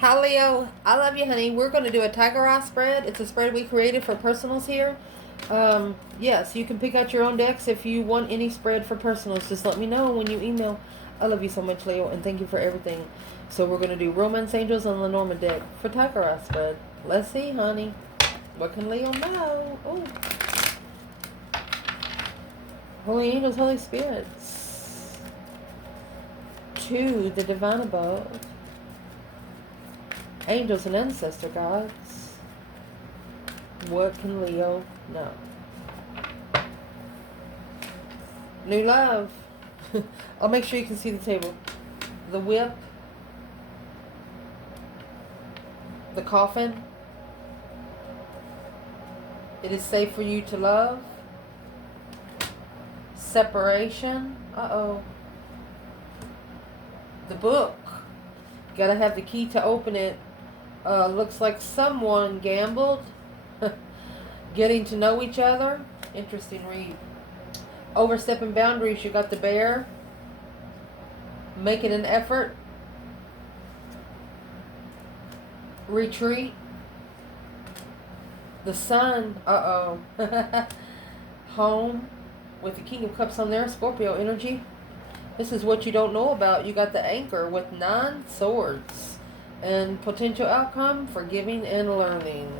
Hi Leo, I love you, honey. We're going to do a tiger eye spread. It's a spread we created for personals here. Yes, you can pick out your own decks if you want any spread for personals. Just let me know when you email. I love you so much, Leo, and thank you for everything. So we're going to do Romance Angels on Lenormand deck for tiger eye spread. Let's see, honey. What can Leo know? Oh, Holy Angels, Holy Spirits. To the Divine Above. Angels and ancestor gods. What can Leo know? New love. I'll make sure you can see the table. The whip. The coffin. It is safe for you to love. Separation. Uh-oh. The book. Gotta have the key to open it. Looks like someone gambled. Getting to know each other. Interesting read. Overstepping boundaries. You got the bear. Making an effort. Retreat. The sun. Uh-oh. Home. With the King of Cups on there. Scorpio energy. This is what you don't know about. You got the anchor with 9 swords. And potential outcome, forgiving and learning.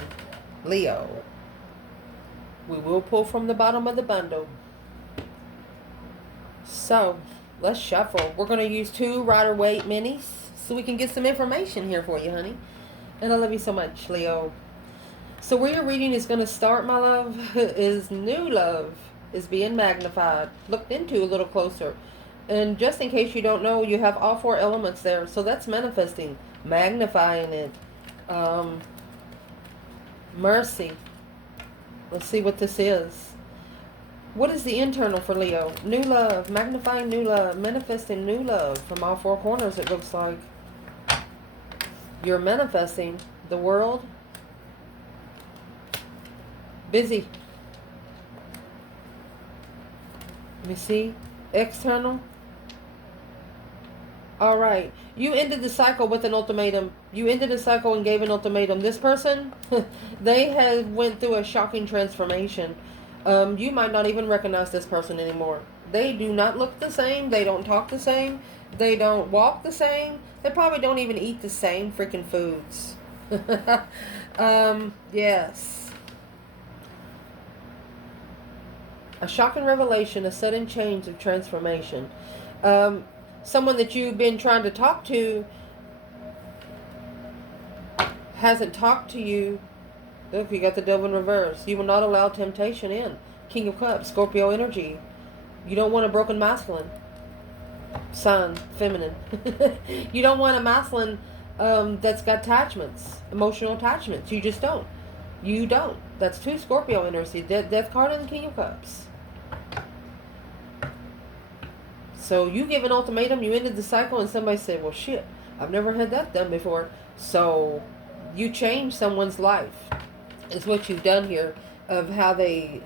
Leo. We will pull from the bottom of the bundle. So, let's shuffle. We're going to use 2 Rider-Waite minis so we can get some information here for you, honey. And I love you so much, Leo. So where your reading is going to start, my love, is new love is being magnified. Looked into a little closer. And just in case you don't know, you have all 4 elements there. So that's manifesting, magnifying it. Mercy. Let's see what this is. What is the internal for Leo? New love, magnifying new love, manifesting new love from all 4 corners, it looks like. You're manifesting the world. Busy. Let me see. External. All right. You ended the cycle with an ultimatum. You ended the cycle and gave an ultimatum. This person, they had went through a shocking transformation. You might not even recognize this person anymore. They do not look the same. They don't talk the same. They don't walk the same. They probably don't even eat the same freaking foods. Yes. A shocking revelation, a sudden change of transformation. Someone that you've been trying to talk to hasn't talked to you. Look, you got the devil in reverse. You will not allow temptation in. King of Cups, Scorpio energy. You don't want a broken masculine. Sun, feminine. You don't want a masculine that's got attachments, emotional attachments. You just don't. You don't. That's 2 Scorpio energy. Death card and the King of Cups. So you give an ultimatum, you ended the cycle, and somebody said, well, shit, I've never had that done before. So you change someone's life. Is what you've done here, of how they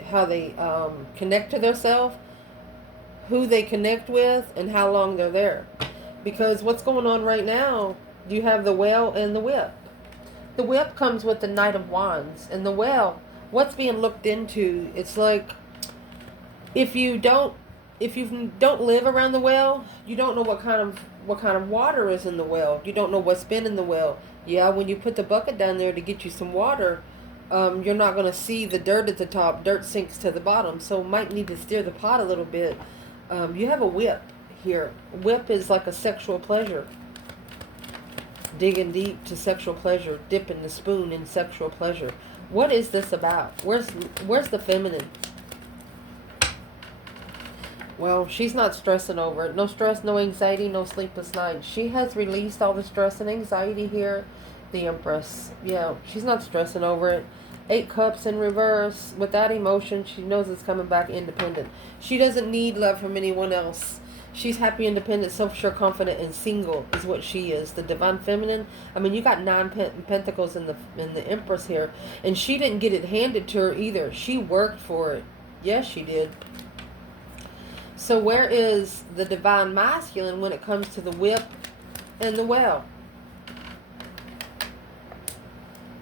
connect to themselves, who they connect with, and how long they're there. Because what's going on right now, you have the Whale and the Whip. The Whip comes with the Knight of Wands, and the Whale, what's being looked into, it's like, if you don't live around the well, you don't know what kind of water is in the well. You don't know what's been in the well. Yeah, when you put the bucket down there to get you some water, you're not going to see the dirt at the top. Dirt sinks to the bottom, so might need to steer the pot a little bit. You have a whip here. Whip is like a sexual pleasure. Digging deep to sexual pleasure, dipping the spoon in sexual pleasure. What is this about? Where's the feminine? Well, she's not stressing over it. No stress, no anxiety, no sleepless nights. She has released all the stress and anxiety here. The Empress. Yeah, she's not stressing over it. 8 Cups in reverse. Without emotion, she knows it's coming back independent. She doesn't need love from anyone else. She's happy, independent, self-sure, confident, and single is what she is. The Divine Feminine. I mean, you got 9 Pentacles in the Empress here. And she didn't get it handed to her either. She worked for it. Yes, she did. So where is the Divine Masculine when it comes to the Whip and the Well?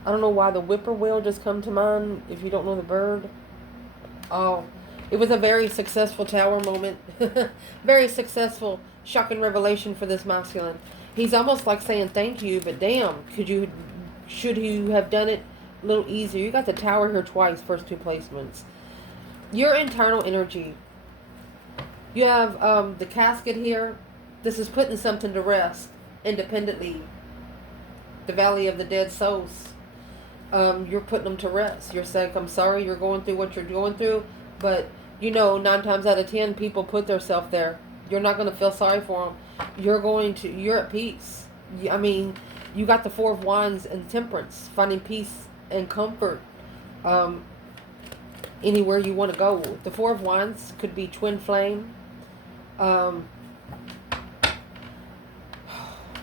I don't know why the whippoorwill just come to mind if you don't know the bird. Oh, it was a very successful tower moment. Very successful, shocking revelation for this masculine. He's almost like saying thank you, but damn, should you have done it a little easier? You got the tower here twice, first two placements. Your internal energy. You have the casket here. This is putting something to rest independently. The Valley of the Dead Souls. You're putting them to rest. You're saying, I'm sorry you're going through what you're going through, but 9 times out of 10 people put themselves there. You're not going to feel sorry for them. You're at peace. I mean, you got the Four of Wands and Temperance, finding peace and comfort anywhere you want to go. The Four of Wands could be twin flame.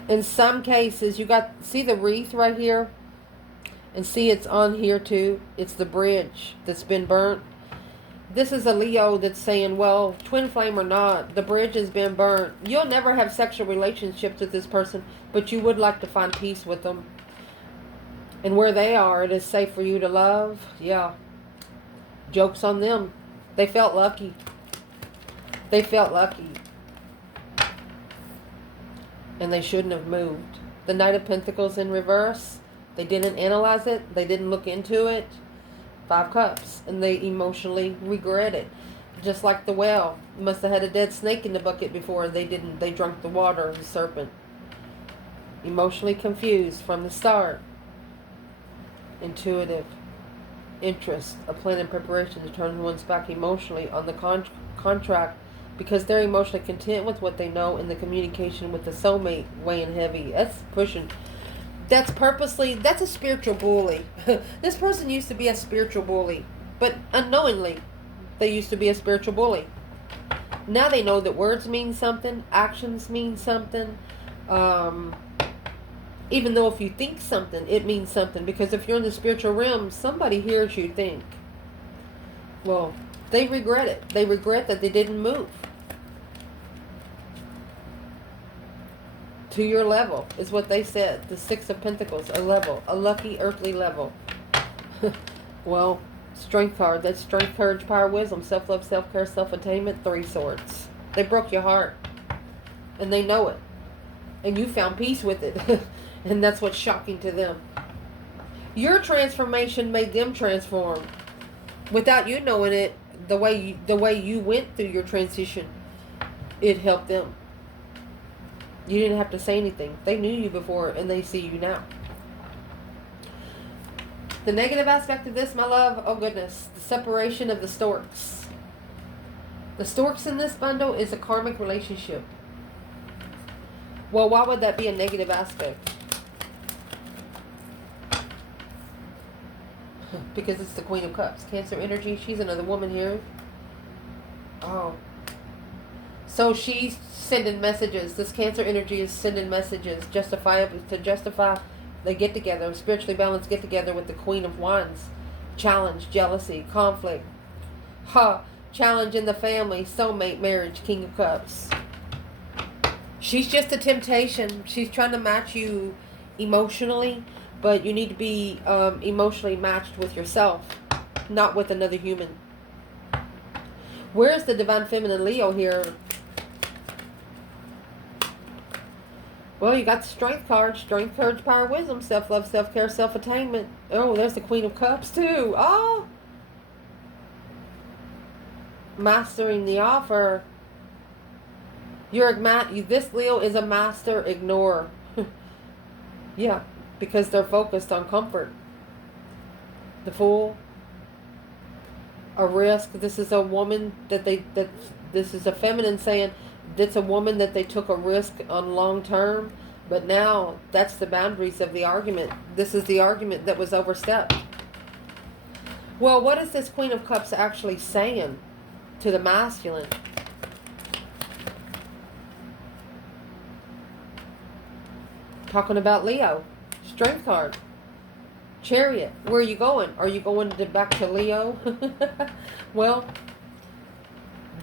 In some cases, see the wreath right here? And see, it's on here too. It's the bridge that's been burnt. This is a Leo that's saying, well, twin flame or not, the bridge has been burnt. You'll never have sexual relationships with this person, but you would like to find peace with them. And where they are, it is safe for you to love. Yeah. Joke's on them. They felt lucky. They felt lucky. And they shouldn't have moved. The Knight of Pentacles in reverse. They didn't analyze it. They didn't look into it. 5 Cups. And they emotionally regret it. Just like the whale. Must have had a dead snake in the bucket before. They didn't. They drank the water of the serpent. Emotionally confused from the start. Intuitive. Interest. A plan and preparation to turn one's back emotionally on the contract. Because they're emotionally content with what they know. And the communication with the soulmate weighing heavy. That's pushing. That's a spiritual bully. This person used to be a spiritual bully. But unknowingly, they used to be a spiritual bully. Now they know that words mean something. Actions mean something. Even though if you think something, it means something. Because if you're in the spiritual realm, somebody hears you think. Well, they regret it. They regret that they didn't move to your level, is what they said. The 6 of Pentacles, a level, a lucky earthly level. Well, Strength card. That's strength, courage, power, wisdom, self-love, self-care, self-attainment, 3 swords. They broke your heart. And they know it. And you found peace with it. And that's what's shocking to them. Your transformation made them transform. Without you knowing it, the way you went through your transition, it helped them. You didn't have to say anything. They knew you before and they see you now. The negative aspect of this, my love, oh goodness, the separation of the storks. The storks in this bundle is a karmic relationship. Well, why would that be a negative aspect? Because it's the Queen of Cups. Cancer energy. She's another woman here. Oh. So she's sending messages. This Cancer energy is sending messages. To justify they get together. Spiritually balanced get together with the Queen of Wands. Challenge, jealousy, conflict. Challenge in the family. Soulmate, marriage, King of Cups. She's just a temptation. She's trying to match you emotionally. But you need to be emotionally matched with yourself, not with another human. Where's the Divine Feminine Leo here? Well, you got the Strength card. Strength, courage, power, wisdom, self-love, self-care, self-attainment. Oh, there's the Queen of Cups too. Oh! Mastering the offer. This Leo is a master ignorer. Yeah. Because they're focused on comfort. The Fool. A risk. This is a woman this is a feminine saying that's a woman that they took a risk on long term. But now that's the boundaries of the argument. This is the argument that was overstepped. Well, what is this Queen of Cups actually saying to the masculine? Talking about Leo. Strength card. Chariot. Where are you going? Are you going back to Leo? Well,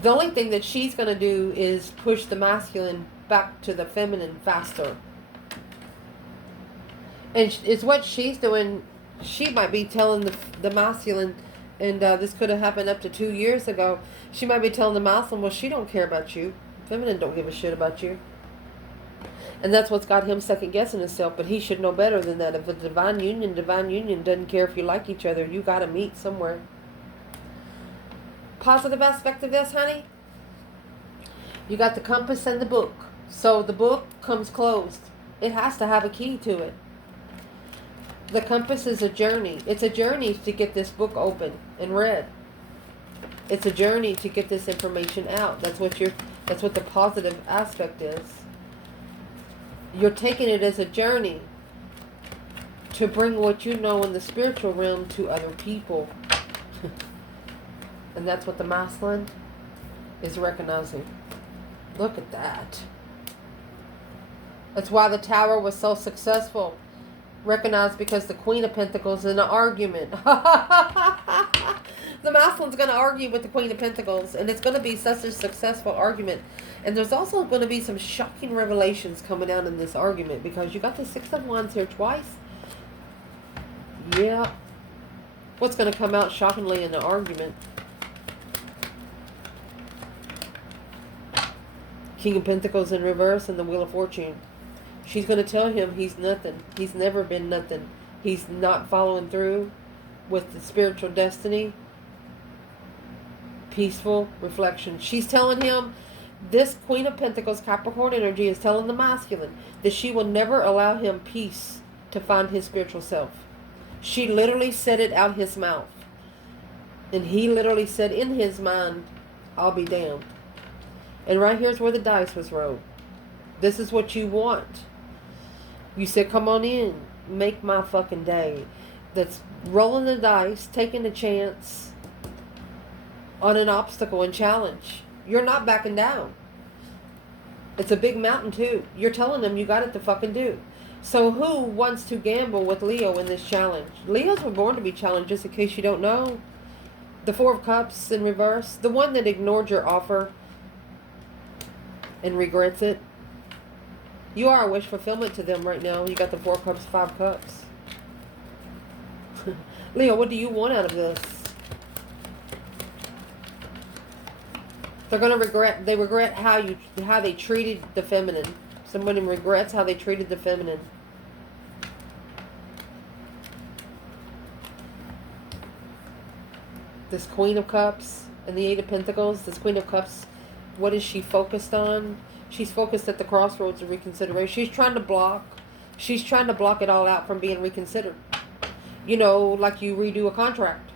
the only thing that she's going to do is push the masculine back to the feminine faster. And it's what she's doing. She might be telling the masculine, and this could have happened up to 2 years ago. She might be telling the masculine, well, she don't care about you. Feminine don't give a shit about you. And that's what's got him second guessing himself. But he should know better than that. If a divine union doesn't care if you like each other. You got to meet somewhere. Positive aspect of this, honey. You got the compass and the book. So the book comes closed. It has to have a key to it. The compass is a journey. It's a journey to get this book open and read. It's a journey to get this information out. That's what the positive aspect is. You're taking it as a journey to bring what you know in the spiritual realm to other people. And that's what the masculine is recognizing. Look at that. That's why the Tower was so successful. Recognized because the Queen of Pentacles in an argument. The masculine's going to argue with the Queen of Pentacles, and it's going to be such a successful argument. And there's also going to be some shocking revelations coming out in this argument, because you got the Six of Wands here twice. Yeah. What's going to come out shockingly in the argument? King of Pentacles in reverse and the Wheel of Fortune. She's going to tell him he's nothing. He's never been nothing. He's not following through with the spiritual destiny. Peaceful reflection. She's telling him, this Queen of Pentacles, Capricorn energy, is telling the masculine that she will never allow him peace to find his spiritual self. She literally said it out his mouth. And he literally said in his mind, I'll be damned. And right here's where the dice was rolled. This is what you want. You said, come on in. Make my fucking day. That's rolling the dice, taking a chance on an obstacle and challenge. You're not backing down. It's a big mountain too. You're telling them you got it to fucking do. So who wants to gamble with Leo in this challenge? Leos were born to be challenged, just in case you don't know. The Four of Cups in reverse. The one that ignored your offer and regrets it. You are a wish fulfillment to them right now. You got the Four of Cups, Five of Cups. Leo, what do you want out of this? They're going to regret. They regret how they treated the feminine. Somebody regrets how they treated the feminine. This Queen of Cups and the Eight of Pentacles. This Queen of Cups, what is she focused on? She's focused at the crossroads of reconsideration. She's trying to block it all out from being reconsidered. You know, like you redo a contract.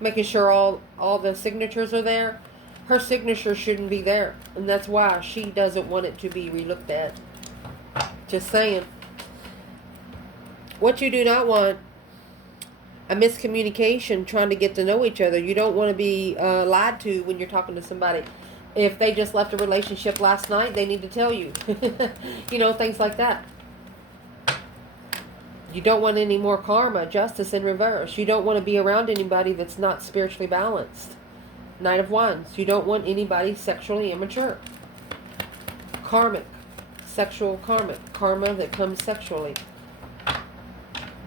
Making sure all the signatures are there. Her signature shouldn't be there. And that's why she doesn't want it to be relooked at. Just saying. What you do not want, a miscommunication trying to get to know each other. You don't want to be lied to when you're talking to somebody. If they just left a relationship last night, they need to tell you. You know, things like that. You don't want any more karma, justice in reverse. You don't want to be around anybody that's not spiritually balanced. Knight of Wands. You don't want anybody sexually immature. Karmic. Sexual karmic. Karma that comes sexually.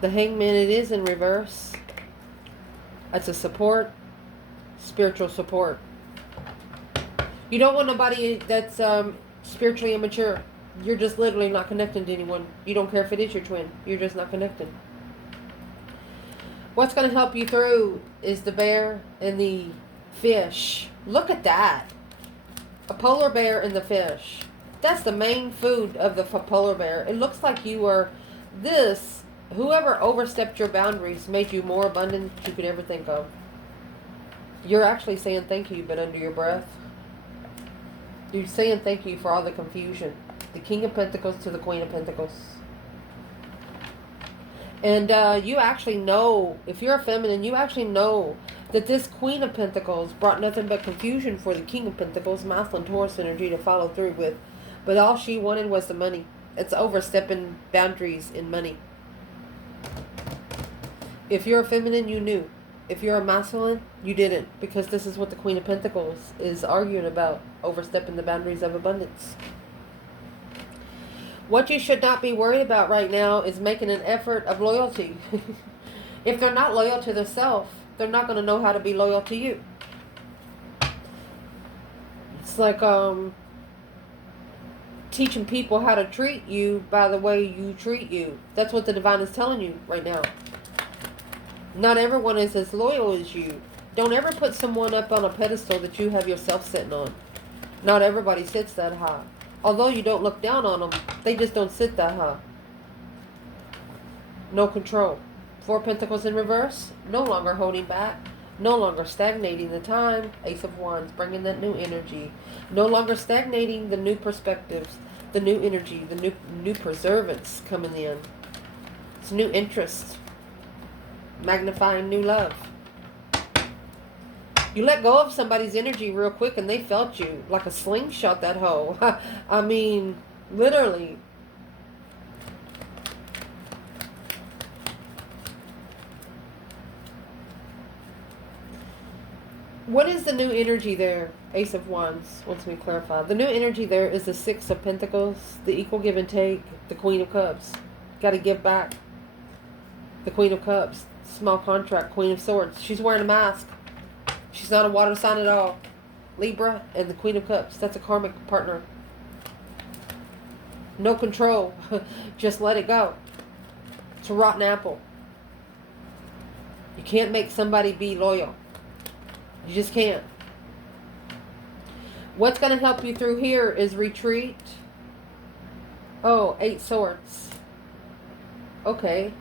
The Hangman, it is in reverse. That's a support. Spiritual support. You don't want nobody that's spiritually immature. You're just literally not connecting to anyone. You don't care if it is your twin. You're just not connected. What's going to help you through is the bear and the fish. Look at that. A polar bear and the fish. That's the main food of the polar bear. It looks like you are this. Whoever overstepped your boundaries made you more abundant than you could ever think of. You're actually saying thank you, but under your breath. You're saying thank you for all the confusion. The King of Pentacles to the Queen of Pentacles. And you actually know, if you're a feminine, you actually know that this Queen of Pentacles brought nothing but confusion for the King of Pentacles, masculine Taurus energy, to follow through with. But all she wanted was the money. It's overstepping boundaries in money. If you're a feminine, you knew. If you're a masculine, you didn't. Because this is what the Queen of Pentacles is arguing about. Overstepping the boundaries of abundance. What you should not be worried about right now is making an effort of loyalty. If they're not loyal to themselves, they're not going to know how to be loyal to you. It's like teaching people how to treat you by the way you treat you. That's what the divine is telling you right now. Not everyone is as loyal as you. Don't ever put someone up on a pedestal that you have yourself sitting on. Not everybody sits that high. Although you don't look down on them, they just don't sit that high. No control. 4 Pentacles in reverse. No longer holding back. No longer stagnating the time. Ace of Wands, bringing that new energy. No longer stagnating the new perspectives, the new energy, the new preservance coming in. It's new interest. Magnifying new love. You let go of somebody's energy real quick and they felt you like a slingshot, that hoe. I mean, literally. What is the new energy there? Ace of Wands wants me to clarify. The new energy there is the 6 of Pentacles, the equal give and take, the Queen of Cups. Got to give back. The Queen of Cups, small contract, Queen of Swords. She's wearing a mask. She's not a water sign at all. Libra and the Queen of Cups. That's a karmic partner. No control. Just let it go. It's a rotten apple. You can't make somebody be loyal. You just can't. What's going to help you through here is retreat. Oh, 8 Swords. Okay.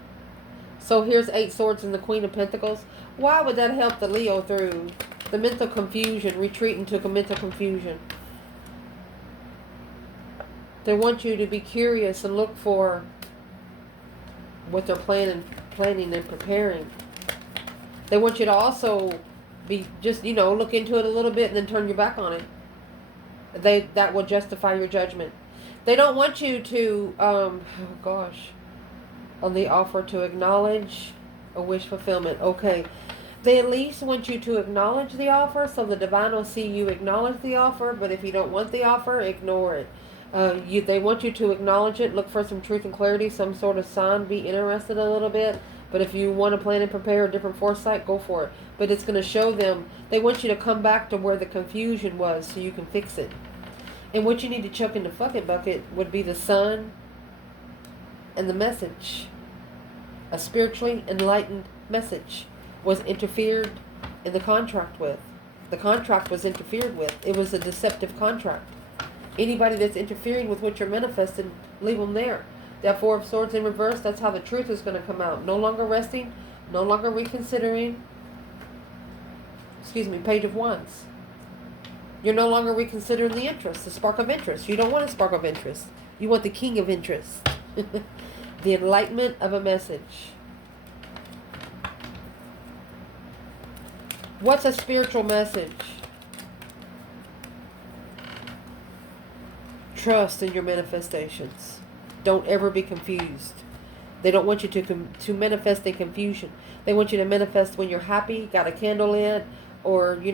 So here's 8 Swords and the Queen of Pentacles. Why would that help the Leo through the mental confusion, retreat into a mental confusion? They want you to be curious and look for what they're planning and preparing. They want you to also be just, look into it a little bit and then turn your back on it. That will justify your judgment. They don't want you to, on the offer to acknowledge a wish fulfillment. Okay. They at least want you to acknowledge the offer, so the divine will see you acknowledge the offer. But if you don't want the offer, ignore it. They want you to acknowledge it, look for some truth and clarity, some sort of sign, be interested a little bit. But if you want to plan and prepare a different foresight, go for it. But it's going to show them, they want you to come back to where the confusion was so you can fix it. And what you need to chuck in the fucking bucket would be the sun and the message. A spiritually enlightened message was interfered in the contract with. The contract was interfered with. It was a deceptive contract. Anybody that's interfering with what you're manifesting, leave them there. That 4 of Swords in reverse, that's how the truth is going to come out. No longer resting, no longer reconsidering. Page of Wands. You're no longer reconsidering the interest, the spark of interest. You don't want a spark of interest. You want the king of interest. The enlightenment of a message. What's a spiritual message? Trust in your manifestations. Don't ever be confused. They don't want you to manifest in confusion. They want you to manifest when you're happy, got a candle lit, or, you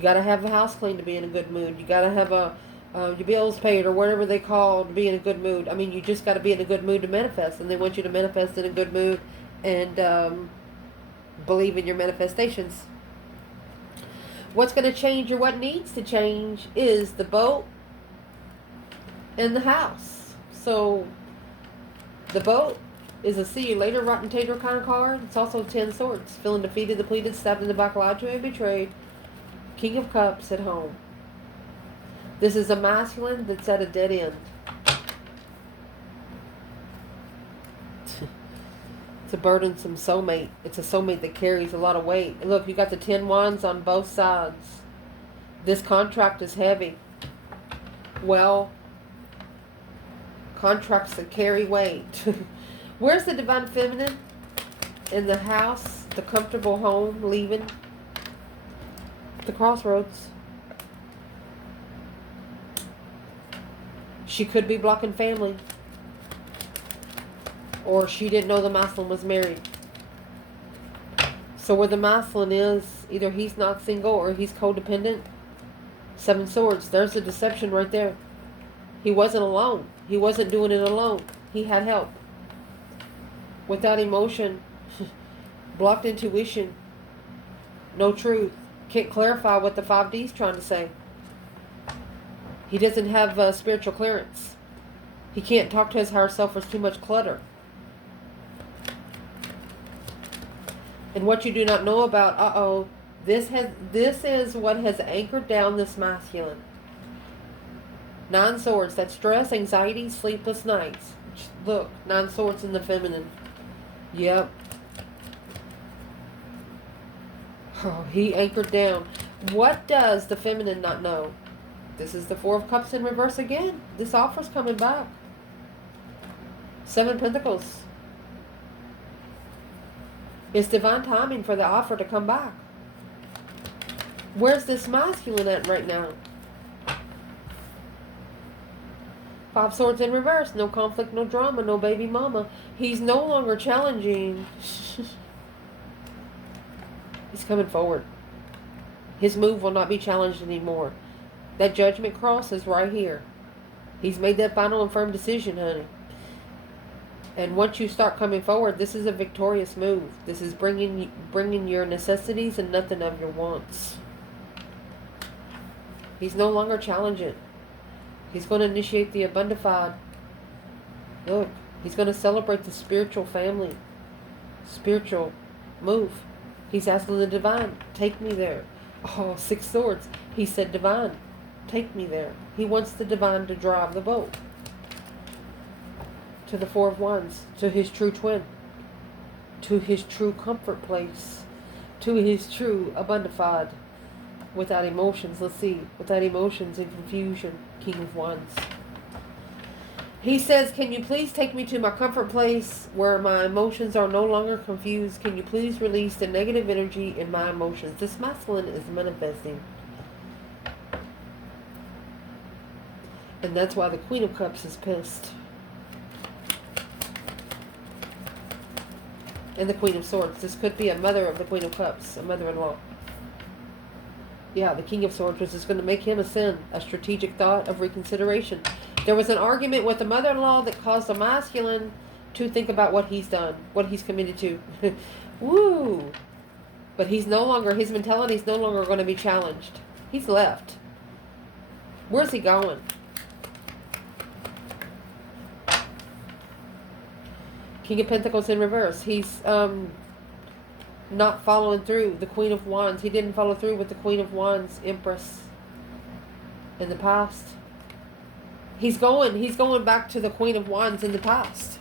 got to have the house clean to be in a good mood. You got to have your bills paid or whatever they call to be in a good mood. I mean, you just got to be in a good mood to manifest. And they want you to manifest in a good mood and believe in your manifestations. What's going to change or what needs to change is the boat and the house. So the boat is a see you later, rotten tater kind of card. It's also 10 Swords. Feeling defeated, depleted, stabbed in the back, lied to, and betrayed. King of Cups at home. This is a masculine that's at a dead end. It's a burdensome soulmate. It's a soulmate that carries a lot of weight. And look, you got the 10 Wands on both sides. This contract is heavy. Well, contracts that carry weight. Where's the divine feminine? In the house, the comfortable home, leaving the crossroads. She could be blocking family. Or she didn't know the masculine was married. So where the masculine is, either he's not single or he's codependent. 7 Swords. There's the deception right there. He wasn't alone. He wasn't doing it alone. He had help. Without emotion, Blocked intuition. No truth. Can't clarify what the 5D's trying to say. He doesn't have spiritual clearance. He can't talk to his higher self. There's too much clutter. And what you do not know about, this is what has anchored down this masculine. 9 swords. That's stress, anxiety, sleepless nights. Look, 9 swords in the feminine. Yep. Oh, he anchored down. What does the feminine not know? This is the 4 of Cups in reverse again. This offer's coming back. 7 Pentacles. It's divine timing for the offer to come back. Where's this masculine at right now? 5 swords in reverse. No conflict, no drama, no baby mama. He's no longer challenging. He's coming forward. His move will not be challenged anymore. That judgment cross is right here. He's made that final and firm decision, honey. And once you start coming forward, this is a victorious move. This is bringing your necessities and nothing of your wants. He's no longer challenging. He's going to initiate the abundified. Look, he's going to celebrate the spiritual family. Spiritual move. He's asking the divine, take me there. Oh, 6 swords. He said, divine, take me there. He wants the divine to drive the boat. To the 4 of Wands. To his true twin. To his true comfort place. To his true abundified. Without emotions. Let's see. Without emotions and confusion. King of Wands. He says, can you please take me to my comfort place where my emotions are no longer confused? Can you please release the negative energy in my emotions? This masculine is manifesting. And that's why the Queen of Cups is pissed. And the Queen of Swords. This could be a mother of the Queen of Cups. A mother-in-law. Yeah, the King of Swords, which is going to make him a sin. A strategic thought of reconsideration. There was an argument with the mother-in-law that caused the masculine to think about what he's done. What he's committed to. Woo! But he's no longer, his mentality is no longer going to be challenged. He's left. Where's he going? King of Pentacles in reverse. He's not following through. The Queen of Wands. He didn't follow through with the Queen of Wands, Empress, in the past. He's going back to the Queen of Wands in the past.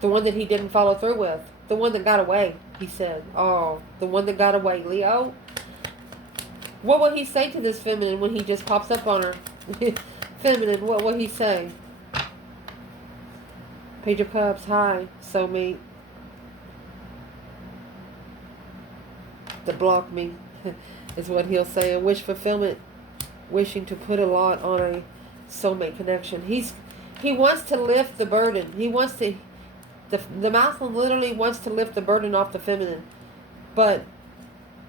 The one that he didn't follow through with. The one that got away, he said. Oh, the one that got away, Leo. What will he say to this feminine when he just pops up on her? Feminine, what will he say? Page of Cups, hi, soulmate. To block me is what he'll say. And wish fulfillment, wishing to put a lot on a soulmate connection. He wants to lift the burden. He wants to, the masculine literally wants to lift the burden off the feminine. But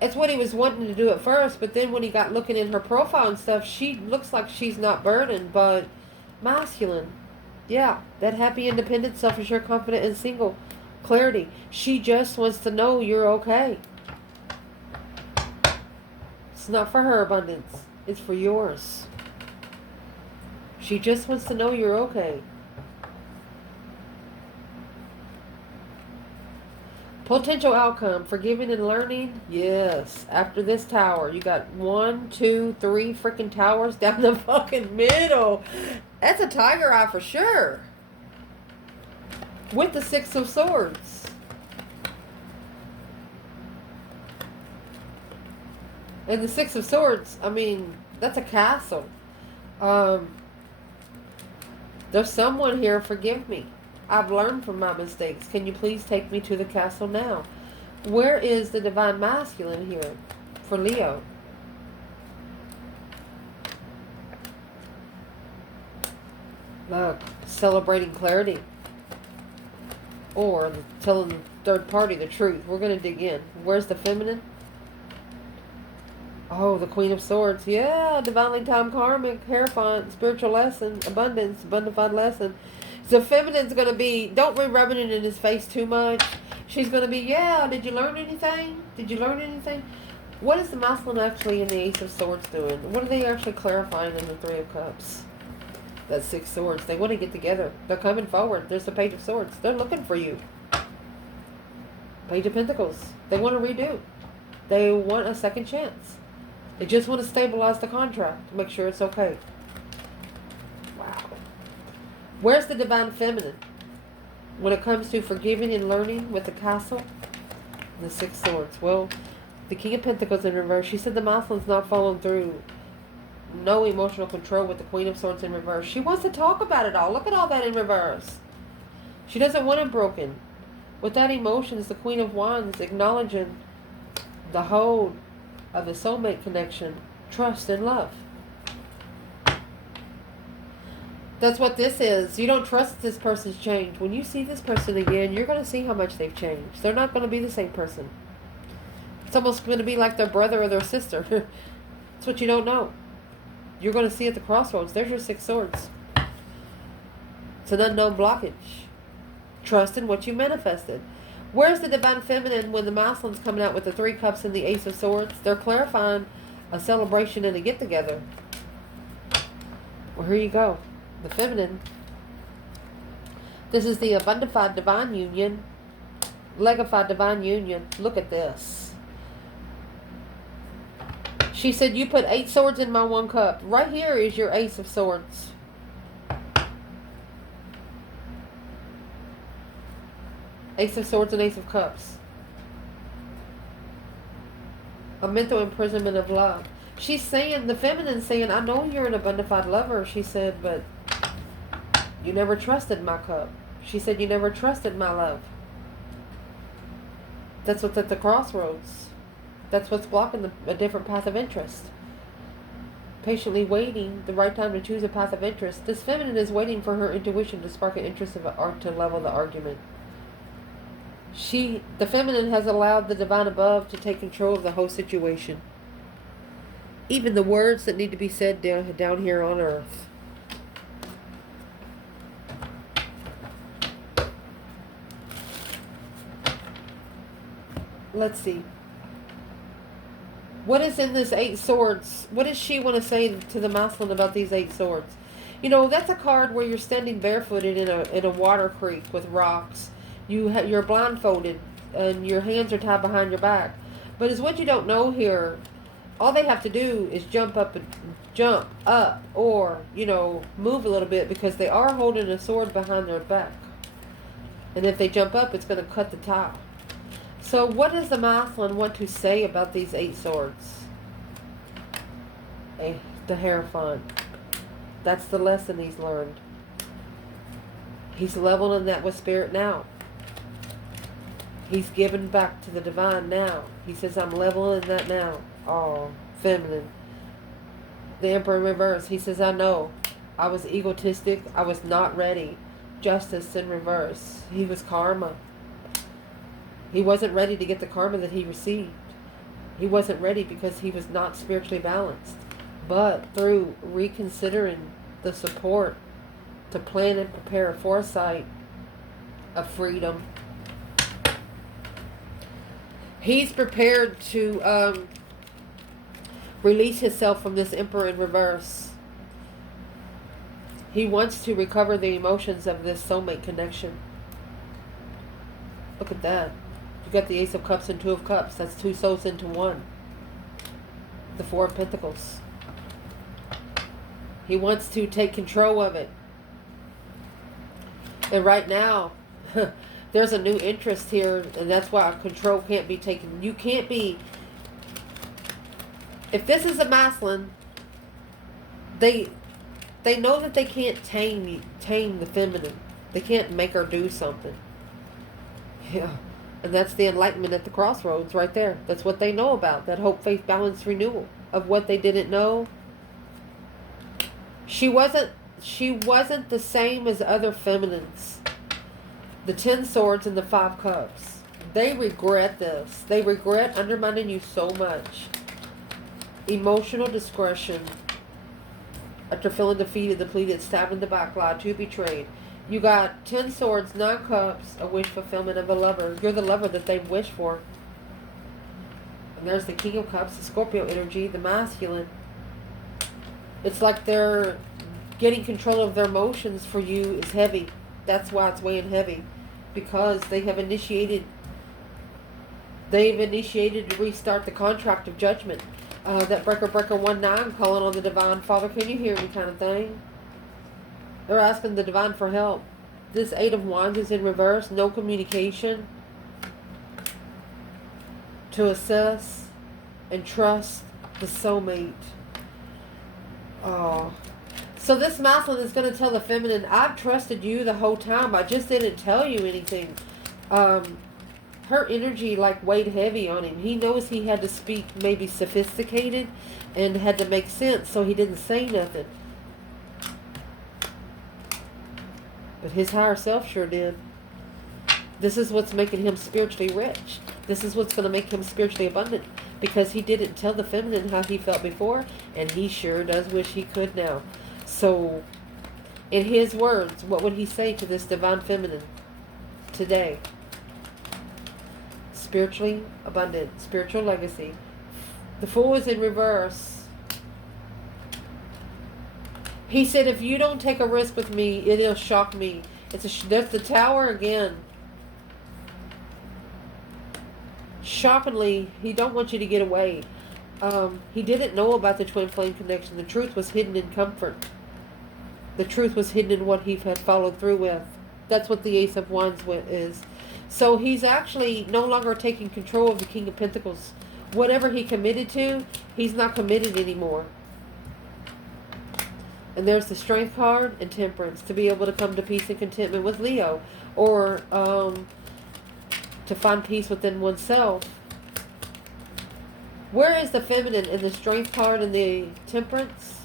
it's what he was wanting to do at first. But then when he got looking in her profile and stuff, she looks like she's not burdened, but masculine. Yeah, that happy, independent, self-assured, confident, and single. Clarity. She just wants to know you're okay. It's not for her abundance. It's for yours. She just wants to know you're okay. Potential outcome. Forgiving and learning. Yes. After this tower, you got 1, 2, 3 freaking towers down the fucking middle. That's a tiger eye for sure. With the 6 of Swords. And the 6 of Swords, I mean, that's a castle. There's someone here, forgive me. I've learned from my mistakes. Can you please take me to the castle now? Where is the divine masculine here for Leo? Look, celebrating clarity. Or telling the third party the truth. We're going to dig in. Where's the feminine? Oh, the Queen of Swords. Yeah, divinely timed karmic, hierophant, spiritual lesson, abundance, abundified lesson. The feminine's going to be, don't be rubbing it in his face too much. She's going to be, yeah, did you learn anything? Did you learn anything? What is the masculine actually in the Ace of Swords doing? What are they actually clarifying in the Three of Cups? That's 6 swords. They want to get together. They're coming forward. There's the Page of Swords. They're looking for you. Page of Pentacles. They want to redo. They want a second chance. They just want to stabilize the contract to make sure it's okay. Wow. Where's the Divine Feminine? When it comes to forgiving and learning with the Castle and the 6 swords. Well, the King of Pentacles in reverse. She said the masculine's not following through. No emotional control with the Queen of Swords in reverse. She wants to talk about it all. Look at all that in reverse. She doesn't want it broken. With that emotion is the Queen of Wands acknowledging the hold of the soulmate connection, trust and love. That's what this is. You don't trust this person's changed. When you see this person again, you're going to see how much they've changed. They're not going to be the same person. It's almost going to be like their brother or their sister. That's what you don't know. You're going to see at the crossroads. There's your 6 swords. It's an unknown blockage. Trust in what you manifested. Where's the Divine Feminine when the masculine's coming out with the 3 cups and the Ace of Swords? They're clarifying a celebration and a get-together. Well, here you go. The feminine. This is the abundified divine union. Legified divine union. Look at this. She said, you put 8 swords in my 1 cup. Right here is your Ace of Swords. Ace of Swords and Ace of Cups. A mental imprisonment of love. She's saying, the feminine saying, I know you're an abundified lover. She said, but you never trusted my cup. She said, you never trusted my love. That's what's at the crossroads. That's what's blocking a different path of interest. Patiently waiting the right time to choose a path of interest. This feminine is waiting for her intuition to spark an interest of art to level the argument. The feminine has allowed the divine above to take control of the whole situation. Even the words that need to be said down here on earth. Let's see. What is in this 8 swords? What does she want to say to the masculine about these 8 swords? You know, that's a card where you're standing barefooted in a water creek with rocks. You're blindfolded and your hands are tied behind your back. But it's what you don't know here. All they have to do is jump up or, you know, move a little bit because they are holding a sword behind their back. And if they jump up, it's going to cut the tie. So what does the masculine want to say about these 8 swords? The Hierophant. That's the lesson he's learned. He's leveling that with spirit now. He's giving back to the divine now. He says, I'm leveling that now. Oh, feminine. The Emperor in reverse. He says, I know. I was egotistic. I was not ready. Justice in reverse. He was karma. He wasn't ready to get the karma that he received. He wasn't ready because he was not spiritually balanced. But through reconsidering the support to plan and prepare a foresight of freedom, he's prepared to release himself from this Emperor in reverse. He wants to recover the emotions of this soulmate connection. Look at that. You got the Ace of Cups and 2 of Cups. That's 2 souls into 1. The 4 of Pentacles. He wants to take control of it. And right now, there's a new interest here, and that's why control can't be taken. You can't be... If this is a masculine, they know that they can't tame the feminine. They can't make her do something. Yeah. And that's the enlightenment at the crossroads right there. That's what they know about. That hope, faith, balance, renewal of what they didn't know. She wasn't the same as other feminines. The 10 swords and the 5 cups. They regret this. They regret undermining you so much. Emotional discretion. After feeling defeated, depleted, stabbed in the back, lied to, betrayed. You got 10 swords, 9 cups, a wish fulfillment of a lover. You're the lover that they wish for. And there's the King of Cups, the Scorpio energy, the masculine. It's like they're getting control of their emotions for you is heavy. That's why it's weighing heavy. Because they've initiated to restart the contract of judgment. That breaker 19 calling on the divine Father, can you hear me kind of thing. They're asking the divine for help. This 8 of Wands is in reverse. No communication to assess and trust the soulmate. Oh. So this masculine is going to tell the feminine, I've trusted you the whole time. I just didn't tell you anything. Her energy like weighed heavy on him. He knows he had to speak maybe sophisticated and had to make sense, so he didn't say nothing. But his higher self sure did. This is what's making him spiritually rich. This is what's going to make him spiritually abundant. Because he didn't tell the feminine how he felt before. And he sure does wish he could now. So, in his words, what would he say to this divine feminine today? Spiritually abundant. Spiritual legacy. The Fool is in reverse. He said, if you don't take a risk with me, it'll shock me. There's the Tower again. Shockingly, he don't want you to get away. He didn't know about the twin flame connection. The truth was hidden in comfort. The truth was hidden in what he had followed through with. That's what the Ace of Wands is. So he's actually no longer taking control of the King of Pentacles. Whatever he committed to, he's not committed anymore. And there's the Strength card and Temperance, to be able to come to peace and contentment with Leo, or to find peace within oneself. Where is the feminine in the Strength card and the Temperance?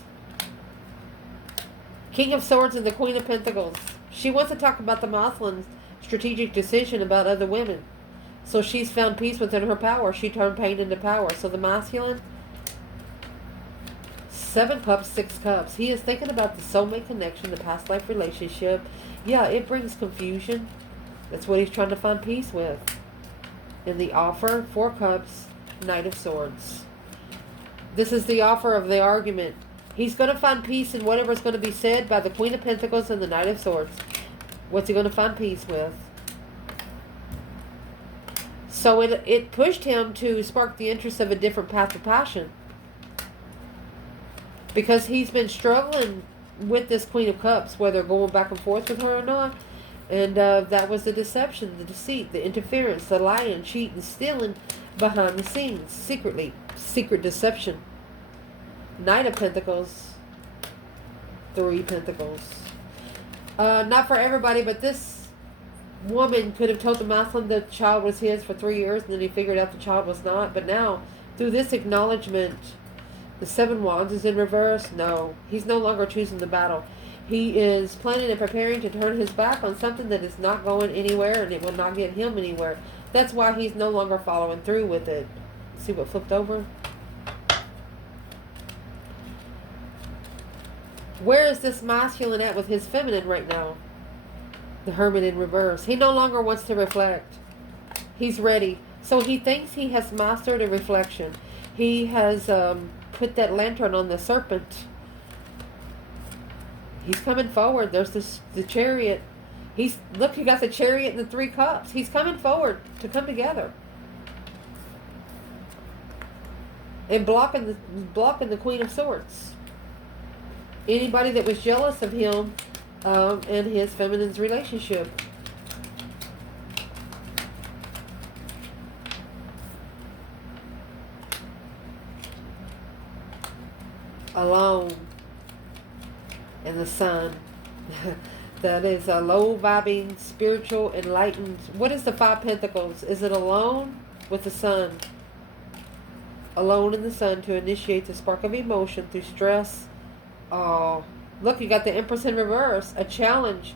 King of Swords and the Queen of Pentacles. She wants to talk about the masculine's strategic decision about other women. So she's found peace within her power. She turned pain into power. So the masculine, 7 cups, 6 cups. He is thinking about the soulmate connection, the past life relationship. Yeah, it brings confusion. That's what he's trying to find peace with. And the offer, 4 cups, Knight of Swords. This is the offer of the argument. He's going to find peace in whatever's going to be said by the Queen of Pentacles and the Knight of Swords. What's he going to find peace with? So it pushed him to spark the interest of a different path of passion. Because he's been struggling with this Queen of Cups, whether going back and forth with her or not. And that was the deception, the deceit, the interference, the lying, cheating, stealing behind the scenes, secretly. Secret deception. Knight of Pentacles. 3 Pentacles. Not for everybody, but this woman could have told the masculine the child was his for 3 years, and then he figured out the child was not. But now, through this acknowledgement, the 7 Wands is in reverse. No, he's no longer choosing the battle. He is planning and preparing to turn his back on something that is not going anywhere, and it will not get him anywhere. That's why he's no longer following through with it. See what flipped over? Where is this masculine at with his feminine right now? The Hermit in reverse. He no longer wants to reflect. He's ready. So he thinks he has mastered a reflection. He has put that lantern on the serpent. He's coming forward. There's the Chariot. Look, you got the Chariot and the 3 cups. He's coming forward to come together. And blocking the Queen of Swords. Anybody that was jealous of him and his feminine's relationship. Alone. And the Sun. That is a low vibing, spiritual, enlightened. What is the 5 Pentacles? Is it alone with the Sun? Alone in the Sun to initiate the spark of emotion through stress. Oh, look, you got the Empress in reverse. A challenge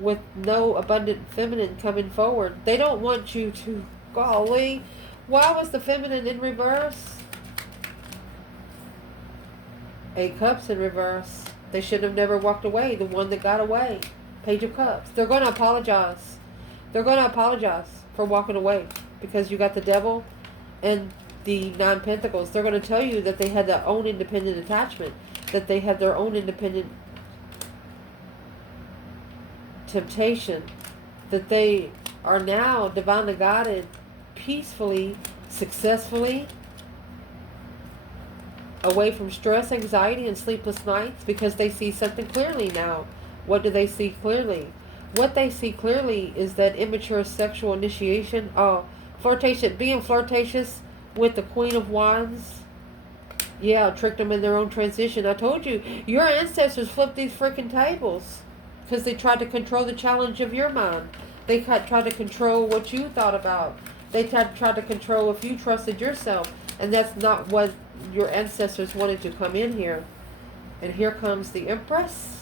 with no abundant feminine coming forward. They don't want you to. Golly, why was the feminine in reverse? 8 Cups in reverse. They should have never walked away. The one that got away. Page of Cups. They're going to apologize. They're going to apologize for walking away because you got the Devil and the Nine Pentacles. They're going to tell you that they had their own independent attachment, that they had their own independent temptation, that they are now divinely guided, peacefully, successfully, away from stress, anxiety, and sleepless nights because they see something clearly now. What do they see clearly? What they see clearly is that immature sexual initiation, flirtation, being flirtatious with the Queen of Wands. Yeah, tricked them in their own transition. I told you, your ancestors flipped these freaking tables because they tried to control the challenge of your mind. They tried to control what you thought about. They tried to control if you trusted yourself. And that's not what your ancestors wanted to come in here. And here comes the Empress.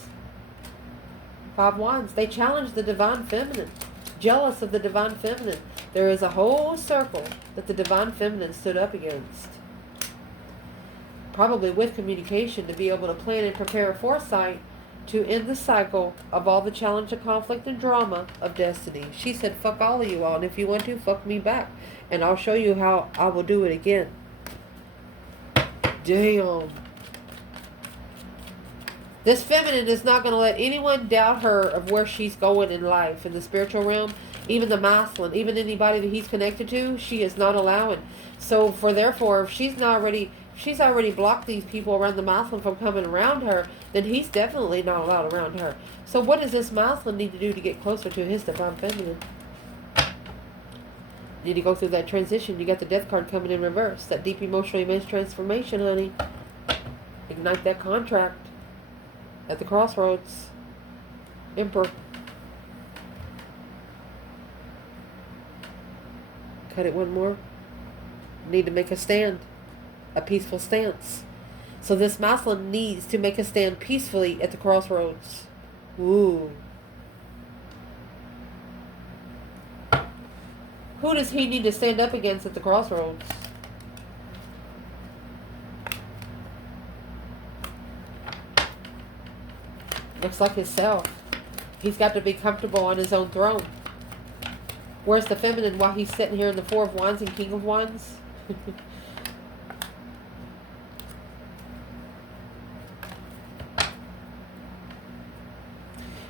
5 Wands. They challenged the Divine Feminine. Jealous of the Divine Feminine. There is a whole circle that the Divine Feminine stood up against. Probably with communication to be able to plan and prepare a foresight to end the cycle of all the challenge of conflict and drama of destiny. She said, fuck all of you all. And if you want to, fuck me back. And I'll show you how I will do it again. Damn. This feminine is not going to let anyone doubt her of where she's going in life, in the spiritual realm. Even the masculine, even anybody that he's connected to, she is not allowing. So therefore, if she's already blocked these people around the masculine from coming around her, then he's definitely not allowed around her. So what does this masculine need to do to get closer to his divine feminine? You need to go through that transition. You got the Death card coming in reverse. That deep emotional immense transformation, honey. Ignite that contract at the crossroads. Emperor. Cut it one more. Need to make a stand. A peaceful stance. So this masculine needs to make a stand peacefully at the crossroads. Ooh. Who does he need to stand up against at the crossroads? Looks like himself. He's got to be comfortable on his own throne. Where's the feminine while he's sitting here in the Four of Wands and King of Wands?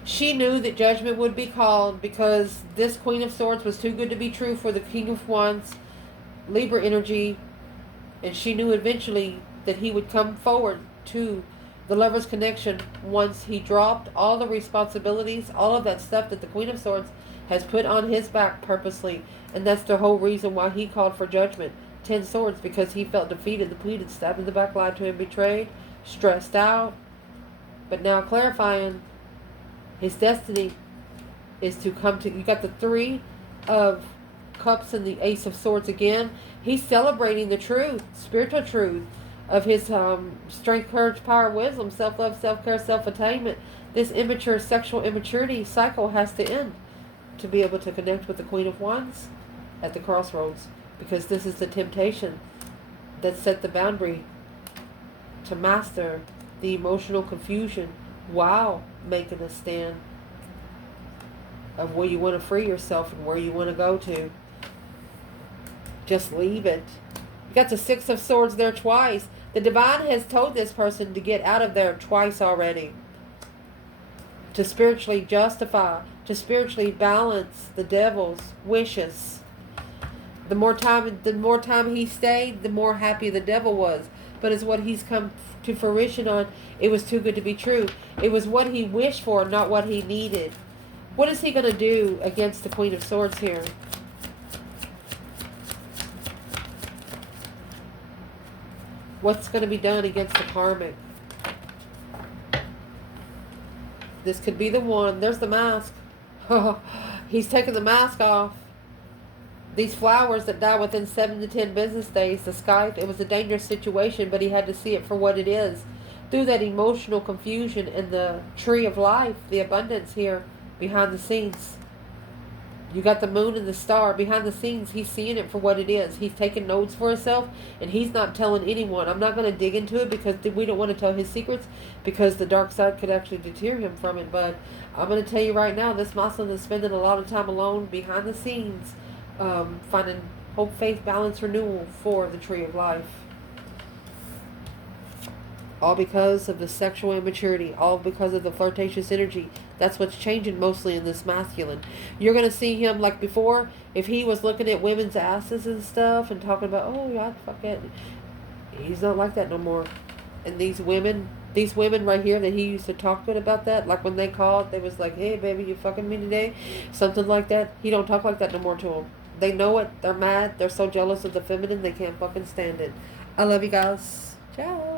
She knew that judgment would be called because this Queen of Swords was too good to be true for the King of Wands, Libra energy, and she knew eventually that he would come forward to the Lover's connection once he dropped all the responsibilities, all of that stuff that the Queen of Swords has put on his back purposely. And that's the whole reason why he called for judgment. 10 Swords, because he felt defeated, depleted, stabbed in the back, lied to him, betrayed, stressed out. But now clarifying, his destiny is to come to... You got the 3 of Cups and the Ace of Swords again. He's celebrating the truth, spiritual truth, of his strength, courage, power, wisdom, self-love, self-care, self-attainment. This immature sexual immaturity cycle has to end to be able to connect with the Queen of Wands at the crossroads, because this is the temptation that set the boundary to master the emotional confusion while making a stand of where you want to free yourself and where you want to go to. Just leave it. You got the 6 of Swords there twice. The divine has told this person to get out of there twice already. To spiritually justify, to spiritually balance the devil's wishes. The more time he stayed, the more happy the devil was. But it's what he's come to fruition on. It was too good to be true. It was what he wished for, not what he needed. What is he going to do against the Queen of Swords here? What's going to be done against the Karmic? This could be the one. There's the mask. He's taking the mask off. These flowers that die within 7 to 10 business days. The sky, it was a dangerous situation, but he had to see it for what it is. Through that emotional confusion and the tree of life, the abundance here behind the scenes. You got the moon and the star. Behind the scenes, he's seeing it for what it is. He's taking notes for himself, and he's not telling anyone. I'm not going to dig into it because we don't want to tell his secrets, because the dark side could actually deter him from it. But I'm going to tell you right now, this Muslim is spending a lot of time alone behind the scenes, finding hope, faith, balance, renewal for the tree of life. All because of the sexual immaturity. All because of the flirtatious energy. That's what's changing mostly in this masculine. You're going to see him like before. If he was looking at women's asses and stuff and talking about, oh, yeah, fuck it. He's not like that no more. And these women right here that he used to talk to about that, like when they called, they was like, hey, baby, you fucking me today? Something like that. He don't talk like that no more to them. They know it. They're mad. They're so jealous of the feminine. They can't fucking stand it. I love you guys. Ciao.